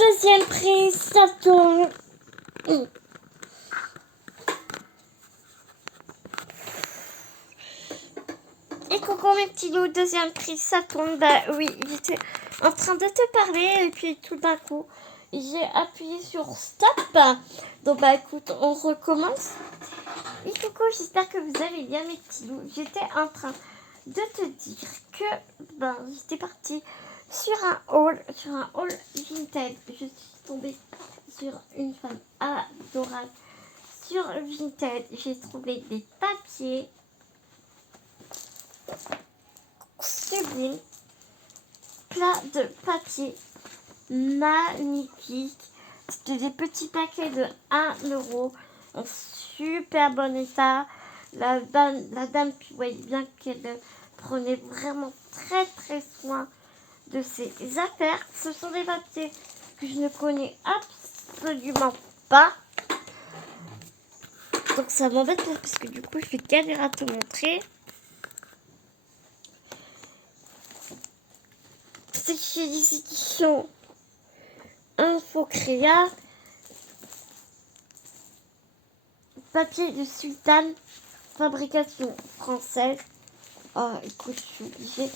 deuxième prix, ça tombe. Et coucou mes petits loups, deuxième prix, ça tombe. Bah oui, j'étais en train de te parler et puis tout d'un coup, j'ai appuyé sur stop. Donc bah écoute, on recommence. Et coucou, j'espère que vous allez bien mes petits loups. J'étais en train de te dire que j'étais partie sur un haul vintage. Je suis tombée sur une femme adorable sur Vinted. J'ai trouvé des papiers sublimes, plein de papiers magnifiques. C'était des petits paquets de 1 euro en super bon état. La dame, tu voyais bien qu'elle prenait vraiment très très soin de ses affaires. Ce sont des papiers que je ne connais absolument pas. Donc ça m'embête parce que du coup je vais galérer à te montrer. C'est chez les éditions Infocréa. Papier de Sultane, fabrication française. Oh écoute, je suis obligée.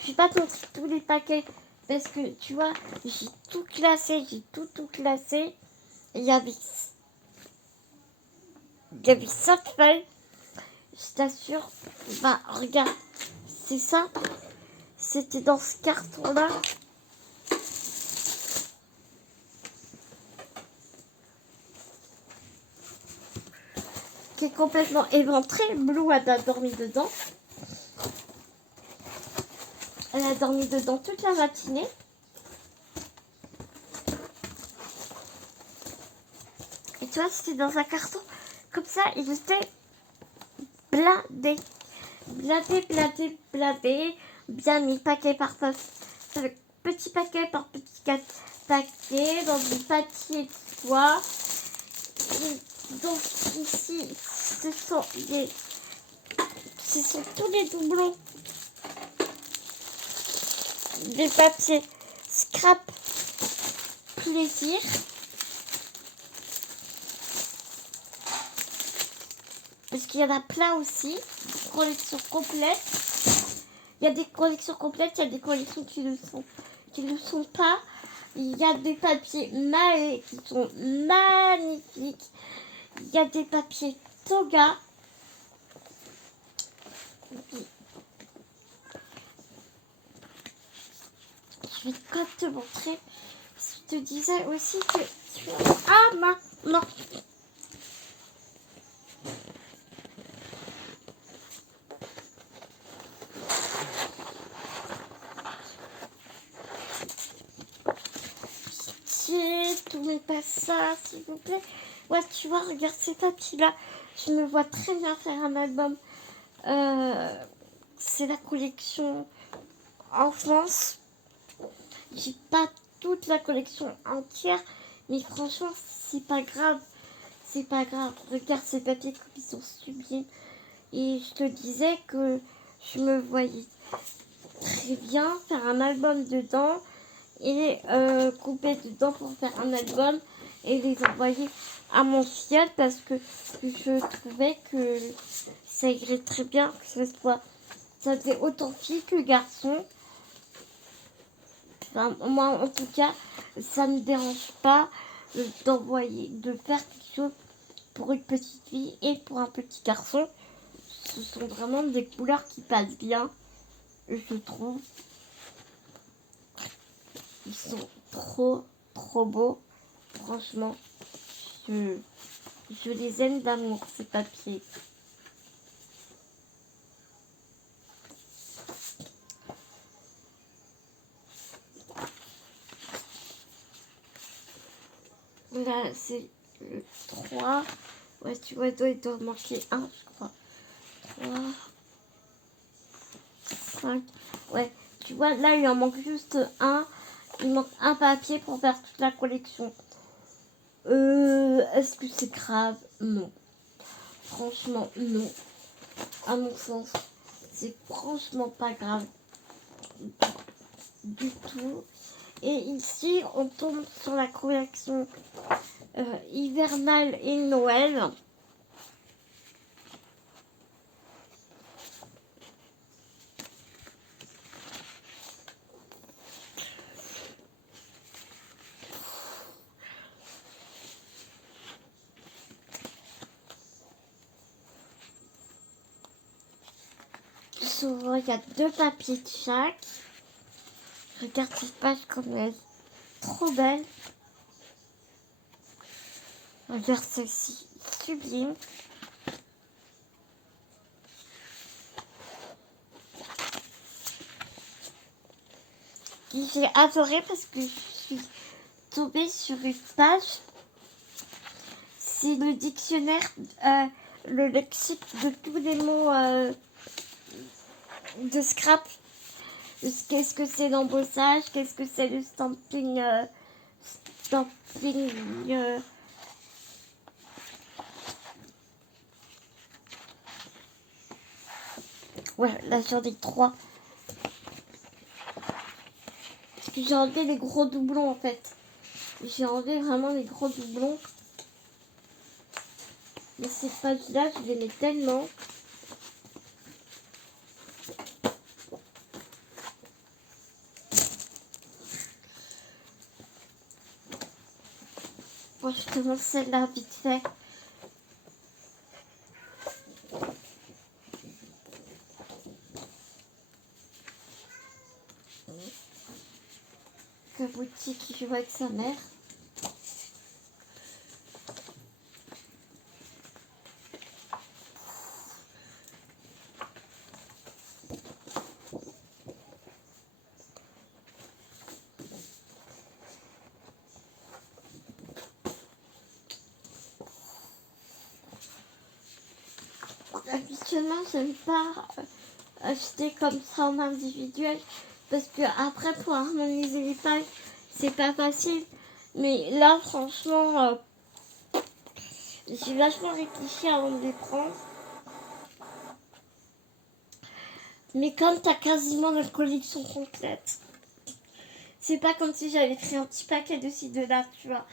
Je vais pas te montrer tous les paquets parce que tu vois, j'ai tout classé, j'ai tout classé. Il y avait 5 feuilles. Je t'assure. Bah regarde, c'est ça. C'était dans ce carton là. Qui est complètement éventré. Blue a dormi dedans. Elle a dormi dedans toute la matinée. Et tu vois, c'était dans un carton. Comme ça, il était blindé. Blindé. Bien mis, paquet par paquet. Petit paquet par petit paquet. Dans du papier de soie. Donc ici, ce sont tous les doublons des papiers scrap plaisir. Parce qu'il y en a plein aussi. Collection complète. Il y a des collections complètes, il y a des collections qui ne le sont pas. Il y a des papiers maillés qui sont magnifiques. Il y a des papiers toga. Je vais quand te montrer. Je te disais aussi que tu as... Ah non. Tout n'est pas ça, s'il vous plaît. Ouais, tu vois, regarde ces papiers-là. Je me vois très bien faire un album. C'est la collection enfance. J'ai pas toute la collection entière, mais franchement, c'est pas grave. C'est pas grave. Regarde ces papiers comme ils sont sublimes. Et je te disais que je me voyais très bien faire un album dedans et couper dedans pour faire un album et les envoyer à mon filleul parce que je trouvais que ça irait très bien que ça faisait autant fille que garçon. Enfin, moi en tout cas ça me dérange pas de faire quelque chose pour une petite fille et pour un petit garçon. Ce sont vraiment des couleurs qui passent bien, je trouve. Ils sont trop beaux. Franchement, je les aime d'amour, ces papiers. Là, c'est le 3. Ouais, tu vois, il doit manquer un, je crois. 3, 5. Ouais, tu vois, là, il en manque juste un. Il manque un papier pour faire toute la collection. Est-ce que c'est grave? Non. Franchement, non. À mon sens, c'est franchement pas grave. Du tout. Et ici, on tombe sur la collection hivernale et Noël. Souvent, il y a 2 papiers de chaque. Regarde cette page comme elle est trop belle. Regarde celle-ci, sublime. J'ai adoré parce que je suis tombée sur une page. C'est le dictionnaire, le lexique de tous les mots de scrap. Qu'est-ce que c'est l'embossage, qu'est-ce que c'est le stamping, ouais, là j'en ai 3. Parce que j'ai enlevé les gros doublons en fait. J'ai enlevé vraiment les gros doublons. Mais ces pages-là, je les mets tellement. Bon, je te montre celle-là vite fait. Kabuki qui joue avec sa mère. Habituellement, j'aime pas acheter comme ça en individuel parce que après pour harmoniser les pages, c'est pas facile. Mais là, franchement, j'ai vachement réfléchi avant de les prendre. Mais comme t'as quasiment notre collection complète, c'est pas comme si j'avais pris un petit paquet de ci de là, tu vois.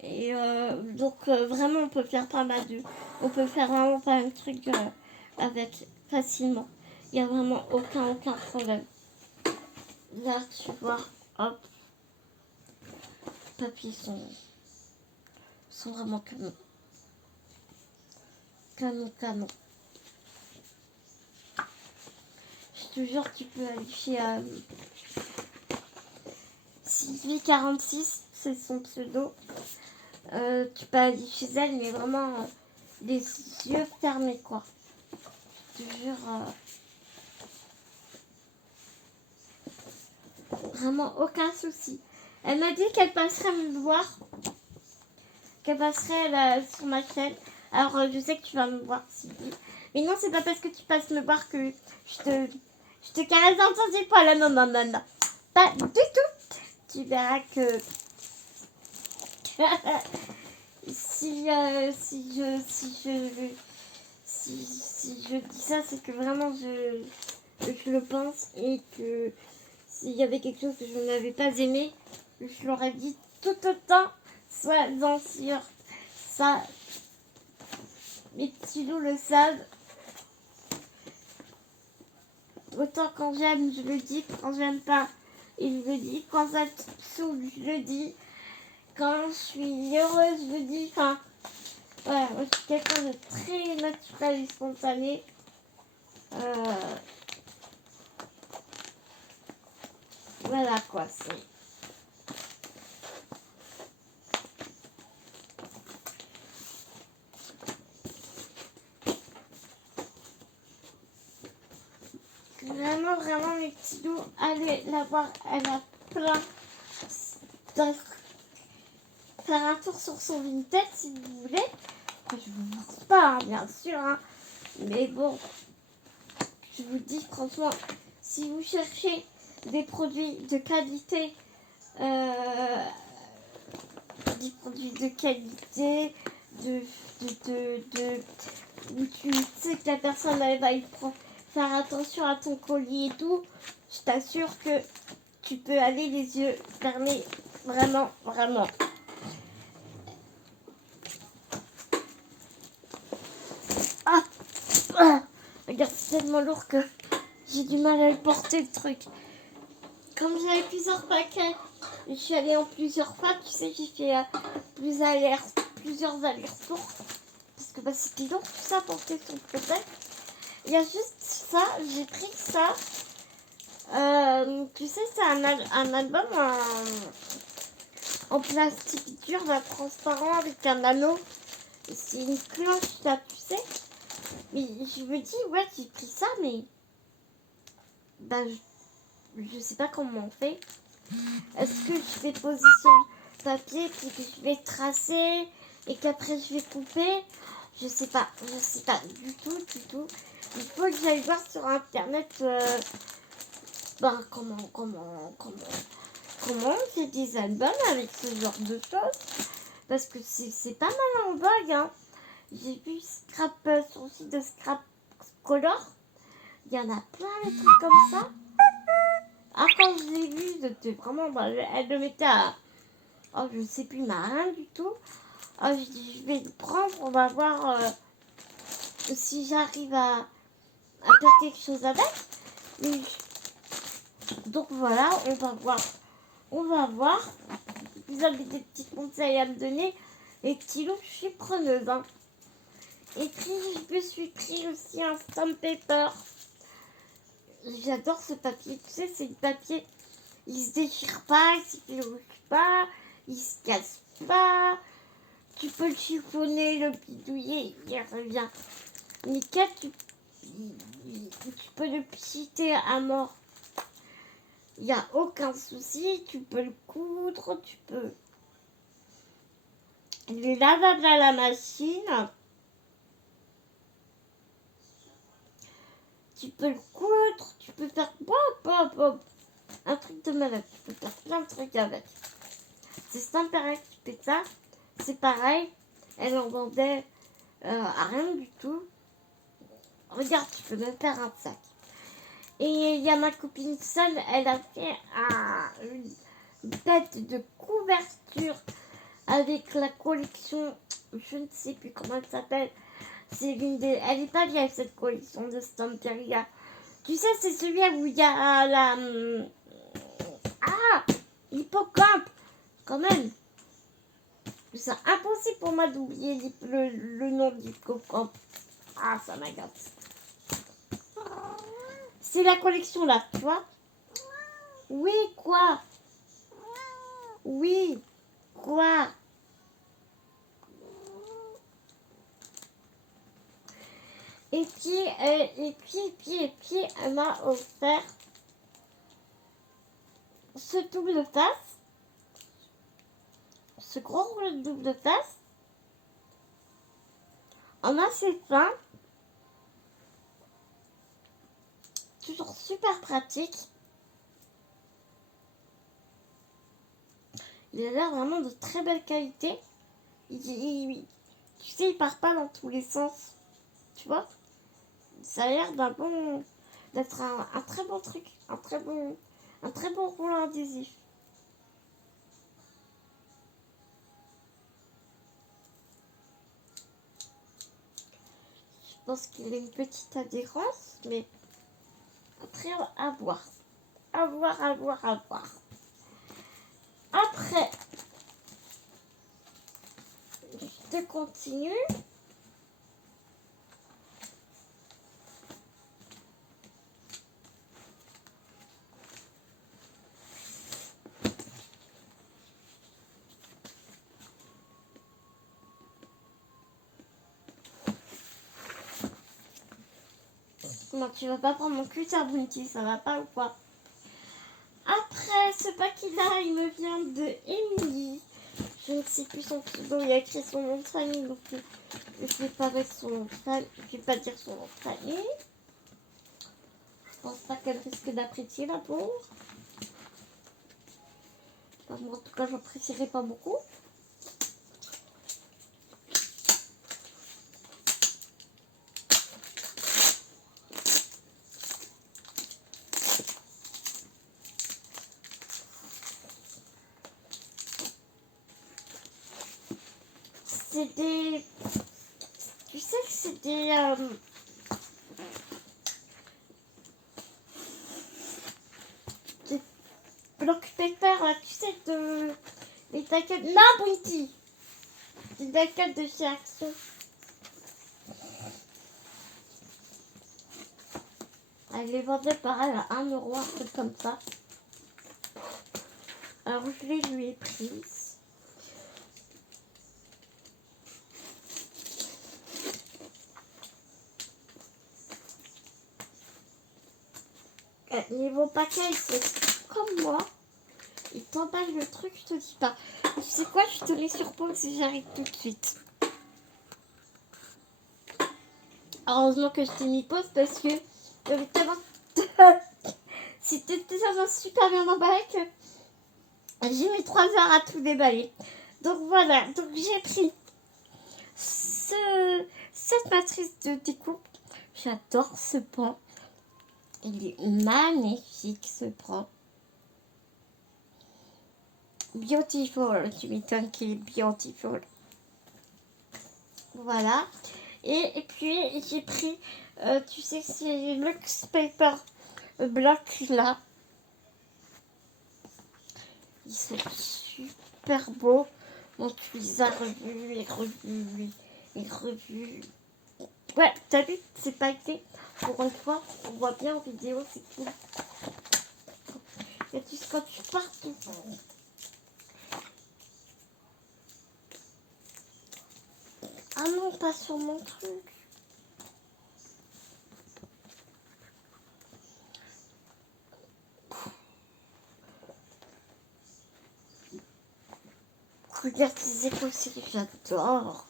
Et donc vraiment on peut faire pas mal de... On peut faire vraiment pas un truc avec facilement. Il n'y a vraiment aucun problème. Là tu vois, hop. Les papiers sont vraiment canon. Canon. Je te jure tu peux aller chez Sylvie46, c'est son pseudo. Tu peux aller chez elle, mais vraiment les yeux fermés, quoi. Je te jure. Vraiment aucun souci. Elle m'a dit qu'elle passerait me voir. Qu'elle passerait sur ma chaîne. Alors, je sais que tu vas me voir, Sylvie. Mais non, c'est pas parce que tu passes me voir que je te caresse dans ton épaule. Non. Pas du tout. Tu verras que... si je dis ça, c'est que vraiment je le pense et que s'il y avait quelque chose que je n'avais pas aimé, je l'aurais dit tout autant, sois-en sûr. Ça, mes petits loups le savent. Autant quand j'aime, je le dis. Quand j'aime pas, il le dit. Quand ça me saoule, je le dis. Quand je suis heureuse, je le dis. Enfin, voilà, moi je suis quelqu'un de très naturel et spontané. Voilà quoi, c'est... Vraiment, mes petits loups, allez la voir, elle a plein d'offres. Faire un tour sur son Vinted si vous voulez. Enfin, je vous force pas, hein, bien sûr, hein. Mais bon, je vous dis franchement, si vous cherchez des produits de qualité, où tu sais que la personne elle va faire attention à ton colis et tout, je t'assure que tu peux aller les yeux fermés. Vraiment, vraiment. Ah, ah. Regarde, c'est tellement lourd que j'ai du mal à le porter, le truc. Comme j'avais plusieurs paquets, je suis allée en plusieurs fois. Tu sais, j'ai fait plusieurs allers-retours. Parce que bah, c'était lourd tout ça, porter son projet. Il y a juste ça, j'ai pris ça. Tu sais, c'est un album en plastique dur, là, transparent, avec un anneau. C'est une cloche, là, tu sais. Mais je me dis, ouais, j'ai pris ça, mais... Bah, je sais pas comment on fait. Est-ce que je vais poser sur le papier, puis que je vais tracer, et qu'après je vais couper? Je sais pas du tout. Il faut que j'aille voir sur internet comment on fait des albums avec ce genre de choses. Parce que c'est pas mal en vogue, hein. J'ai vu sur le site de Scrap Color. Il y en a plein de trucs comme ça. Ah, quand je l'ai vu, c'était vraiment... Bah, elle le mettait à... Oh, je sais plus, mais rien du tout. Oh, je dis, je vais le prendre, on va voir si j'arrive à faire quelque chose avec. Mais donc voilà, on va voir. On va voir. Vous avez des petits conseils à me donner. Les petits loups, je suis preneuse. Hein. Et puis, je me suis pris aussi un stamp paper. J'adore ce papier. Tu sais, c'est le papier. Il se déchire pas, il se dérouge pas, il se casse pas. Tu peux le chiffonner, le bidouiller, il revient nickel. Tu peux le pchiter à mort. Il n'y a aucun souci. Tu peux le coudre, tu peux... Il est lavable à la machine. Tu peux le coudre, tu peux faire un truc de malade. Tu peux faire plein de trucs avec. C'est sympa qui fait ça. C'est pareil. Elle en vendait à rien du tout. Regarde, tu peux même faire un sac. Et il y a ma copine seule, elle a fait une tête de couverture avec la collection, je ne sais plus comment elle s'appelle. C'est l'une des... Elle est pas vieille cette collection de Stamperia. Tu sais, c'est celui où il y a la... Hippocampe, quand même. C'est impossible pour moi d'oublier le nom du hippocampe. Ah, ça m'agace. C'est la collection là, tu vois. Oui, quoi? Oui, quoi? Et puis, elle m'a offert ce double face. Ce gros rouleau de double face. En assez fin. Toujours super pratique. Il a l'air vraiment de très belle qualité. Tu sais, il part pas dans tous les sens. Tu vois? Ça a l'air d'être un très bon truc. Un très bon rouleau adhésif. Je pense qu'il a une petite adhérence, mais après, à voir. À voir. Après, je continue. Non, tu vas pas prendre mon cutter bounty, ça va pas ou quoi? Après, ce paquet-là, il me vient de Emily. Je ne sais plus son pseudo, il a écrit son nom de famille, donc je ne vais pas mettre son nom de famille, je vais pas dire son nom de famille. Je pense pas qu'elle risque d'apprécier la pauvre. Enfin, moi, en tout cas, j'apprécierais pas beaucoup. c'est des... Tu sais que c'est des block paper, là, tu sais, des taquettes... Non, Bounty. Des taquettes de chez Action. Elle les vendait pareil à 1 euro, un truc comme ça. Alors je les lui ai prises. Niveau package, c'est comme moi. Il t'emballe le truc, je te dis pas. Tu sais quoi, je te mets sur pause et j'arrive tout de suite. Heureusement que je t'ai mis pause parce que j'avais tellement... C'était tellement super bien emballé que j'ai mis 3 heures à tout déballer. Donc voilà, donc j'ai pris cette matrice de découpe. J'adore ce pan. Il est magnifique ce pan. Beautiful, tu m'étonnes qu'il est beautiful. Voilà. Et puis j'ai pris, tu sais, c'est Lux Paper Block là. Ils sont super beaux. Donc tu les as revus et revus et revus. Ouais, t'as vu, c'est pas été. Pour une fois, on voit bien en vidéo, c'est cool. Et tu sais, quand tu pars, ah non, pas sur mon truc. Regarde ces écossais, j'adore.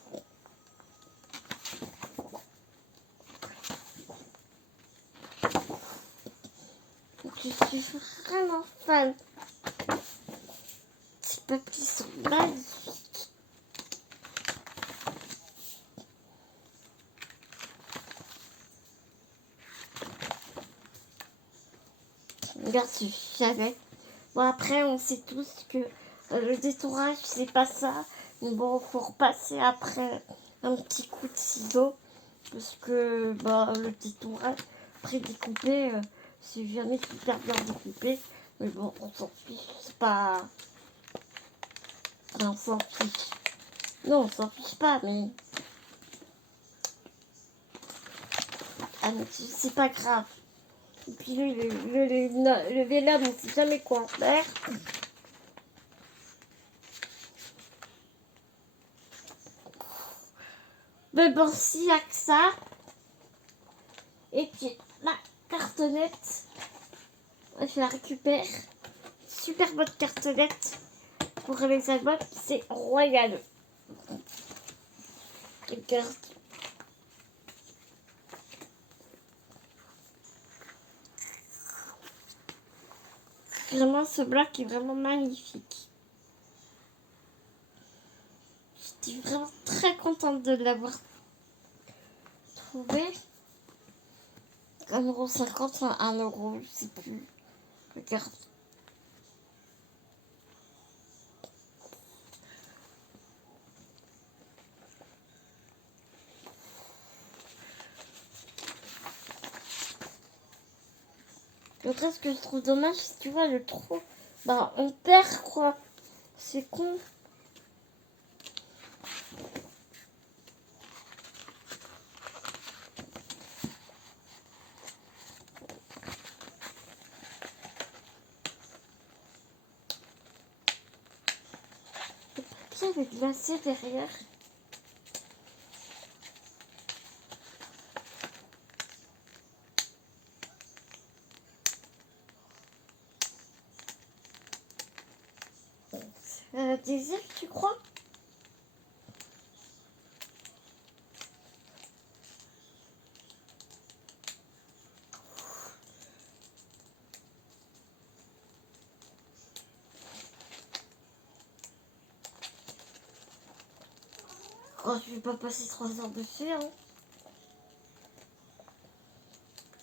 Je suis vraiment fan. Ces papiers sont magnifiques. Regarde si je savais. Bon, après, on sait tous que le détourage, c'est pas ça. Mais bon, faut repasser après un petit coup de ciseau. Parce que bah, le détourage, après découpé, c'est jamais super bien découpé. Mais bon, on s'en fiche. C'est pas... Enfin, on s'en fiche. Non, on s'en fiche pas, mais... Ah, mais c'est pas grave. Et puis le Vélum, on sait jamais quoi en faire. Mais bon, s'il y a que ça. Et puis la cartonnette, je la récupère. Super bonne cartonnette pour les albums, c'est royal. Regarde. Vraiment, ce bloc est vraiment magnifique. J'étais vraiment très contente de l'avoir trouvé. 1,50 €, 1 €, je sais plus. Regarde. Après, ce que je trouve dommage, c'est tu vois le trou. Bah, on perd quoi. C'est con. Le papier est glacé derrière. Des ailes, tu crois? Oh, je vais pas passer 3 heures dessus, hein.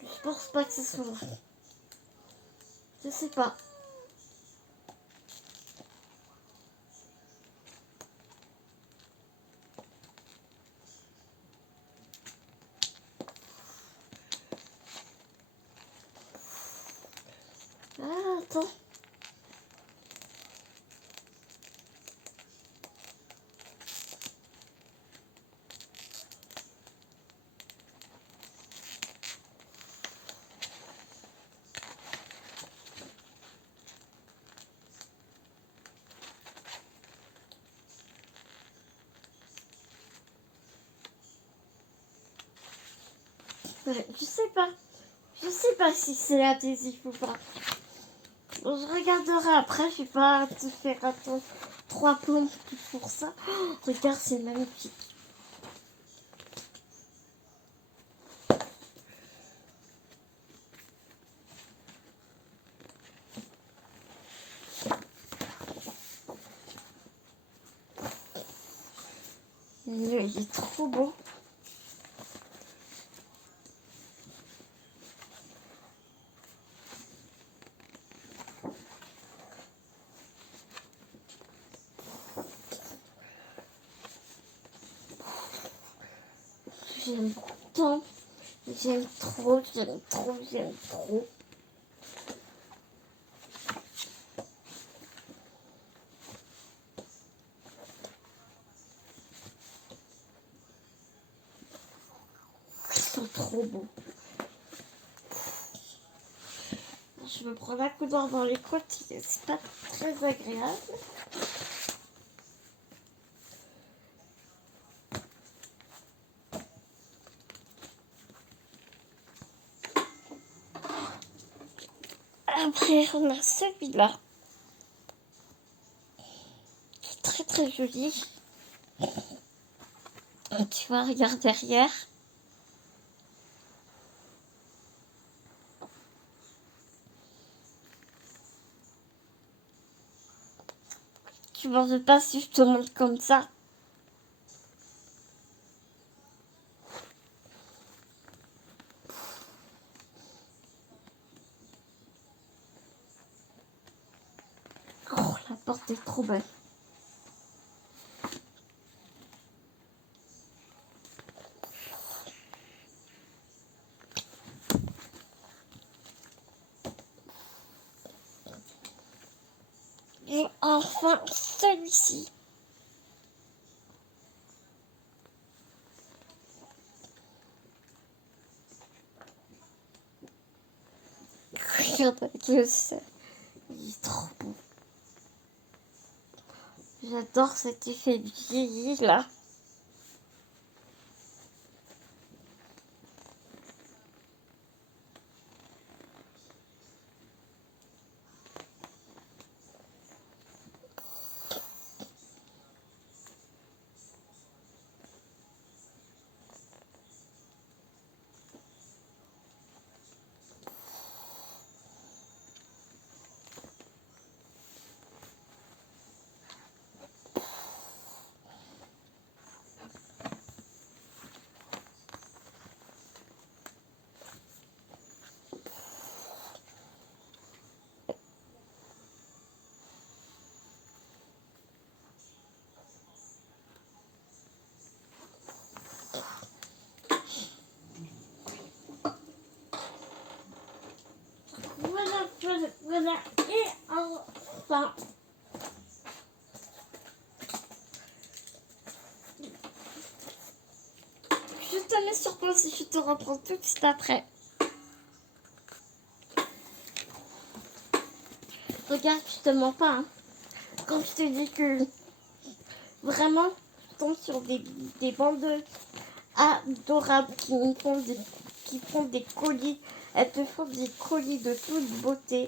Je pense pas que ce soit... Je sais pas. Attends. Ouais, je sais pas. Je sais pas si c'est l'adhésif ou pas. Bon, je regarderai après. Je vais pas te faire attendre 3 plombs pour ça. Oh, regarde, c'est magnifique. Il est trop beau. J'aime tant. J'aime trop, j'aime trop, j'aime trop. Ils sont trop beaux. Je me prends la couleur dans les côtes, c'est pas très agréable. Après, on a celui-là. Qui est très très joli. Tu vois, regarde derrière. Tu m'en veux pas si je te montre comme ça. Oh, la porte est trop belle. Et enfin, celui-ci. Regarde avec le sel. Il est trop beau. J'adore cet effet vieilli là. Voilà, voilà, voilà. Et enfin. Je te mets sur pause et je te reprends tout de suite après. Regarde, je te mens pas. Hein. Quand je te dis que vraiment, je tombe sur des bandeuses adorables qui font des colis. Elles te font des colis de toute beauté,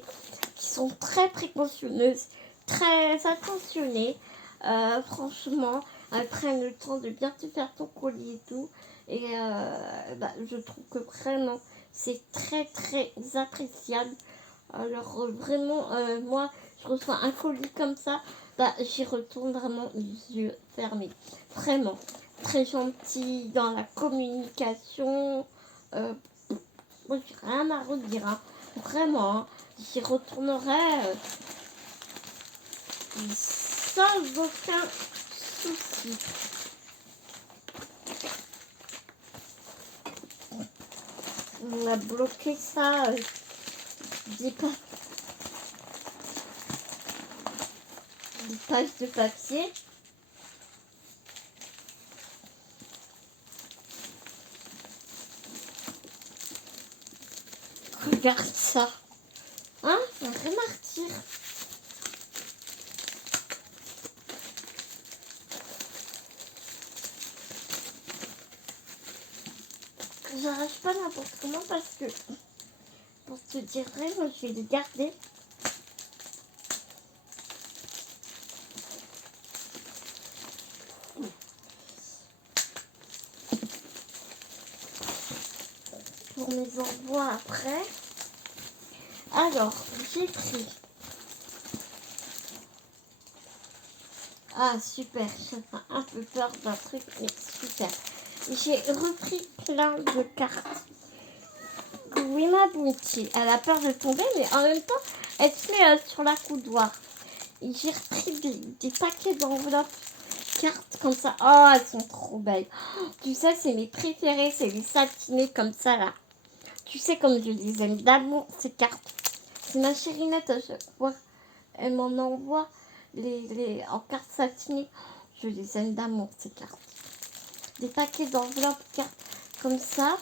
qui sont très précautionneuses, très attentionnées. Franchement, elles prennent le temps de bien te faire ton colis et tout. Et je trouve que vraiment, c'est très très appréciable. Alors vraiment, moi, je reçois un colis comme ça, j'y retourne vraiment les yeux fermés. Vraiment, très gentil dans la communication. Moi, j'ai rien à redire. Hein. Vraiment, hein, j'y retournerai sans aucun souci. On a bloqué ça. Je dis pas. des pages de papier. Regarde ça. Hein? Un vrai martyr. J'arrache pas n'importe comment parce que, pour te dire vrai, moi je vais les garder. Pour mes envois après. Alors, j'ai pris. Ah, super. J'avais un peu peur d'un truc, mais super. J'ai repris plein de cartes. Wima Bounty. Elle a peur de tomber, mais en même temps, elle se met sur la coudoir. Et j'ai repris des paquets d'enveloppes cartes comme ça. Oh, elles sont trop belles. Oh, tu sais, c'est mes préférées. C'est les satinées comme ça, là. Tu sais, comme je les aime d'amour, ces cartes. C'est ma chérinette à chaque fois. Elle m'en envoie en cartes satinées. Je les aime d'amour, ces cartes. Des paquets d'enveloppes cartes comme ça,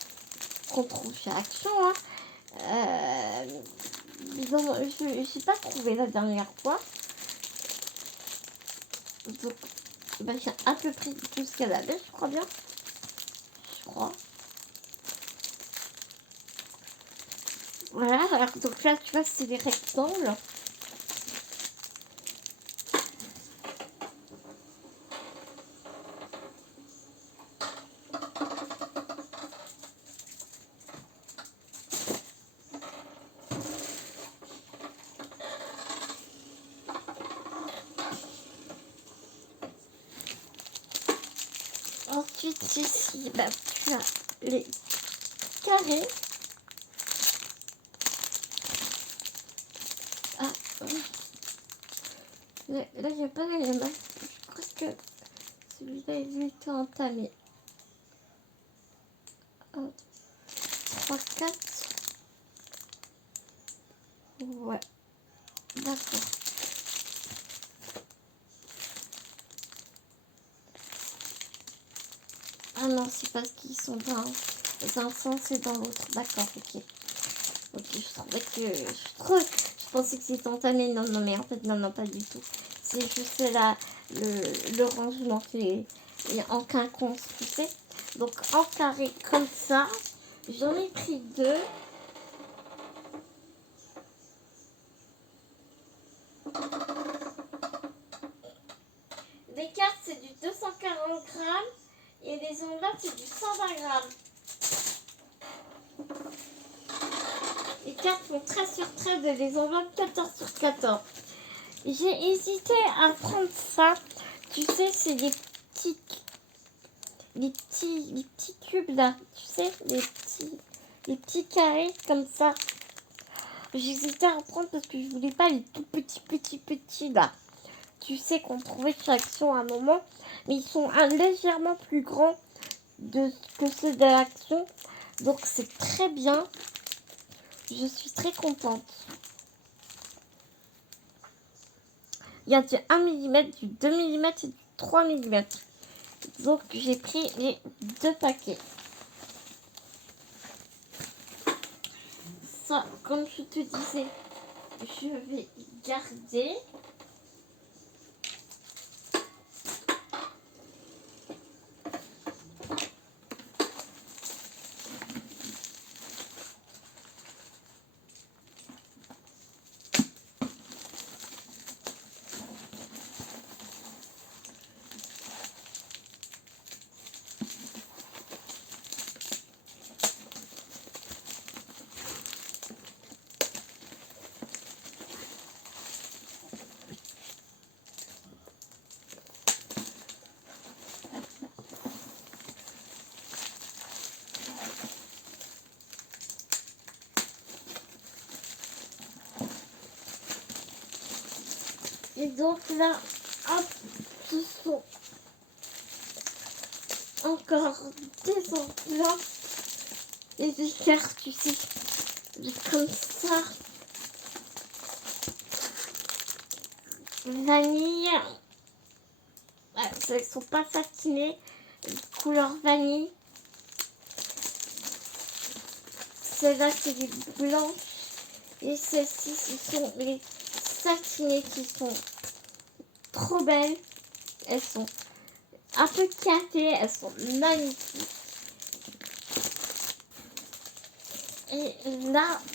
qu'on trouve chez Action. Hein. Je n'ai pas trouvé la dernière fois. Donc, ben, j'ai un peu pris tout ce qu'elle avait, je crois bien. Je crois. Voilà, alors donc là, tu vois, c'est des rectangles. Ensuite, ici, bah, tu as les carrés. Ah, là, il n'y a pas les masques. Je crois que celui-là, il a été entamé. 1, 3, 4. Ouais, d'accord. Ah non, c'est parce qu'ils sont dans un sens et dans l'autre. D'accord, ok. Ok, je trouvais que... Je pensais que c'était entamé. Non, non, mais en fait, non, non, pas du tout. C'est juste là, le rangement qui est en quinconce, tu sais. Donc, en carré, comme ça. J'en ai pris 2. Les cartes, c'est du 240 grammes. Et les enveloppes, c'est du 120 grammes. Les cartes font 13 sur 13 et les enveloppes 14 sur 14. J'ai hésité à prendre ça. Tu sais, c'est les petits cubes là. Tu sais, les petits carrés comme ça. J'hésitais à en prendre parce que je voulais pas les tout petits là. Tu sais qu'on trouvait chez Action à un moment. Mais ils sont légèrement plus grands que ceux de l'Action. Donc c'est très bien. Je suis très contente. Il y a du 1 mm, du 2 mm et du 3 mm. Donc j'ai pris les 2 paquets. Ça, comme je te disais, je vais garder. Et donc là, hop, ce sont encore des enveloppes et des cartes, tu sais, comme ça. vanille. Elles sont pas satinées. Couleur vanille. Celle-là, c'est les blanches. Et celles-ci, ce sont les satinées qui sont trop belles. Elles sont un peu cassées. Elles sont magnifiques. Et là,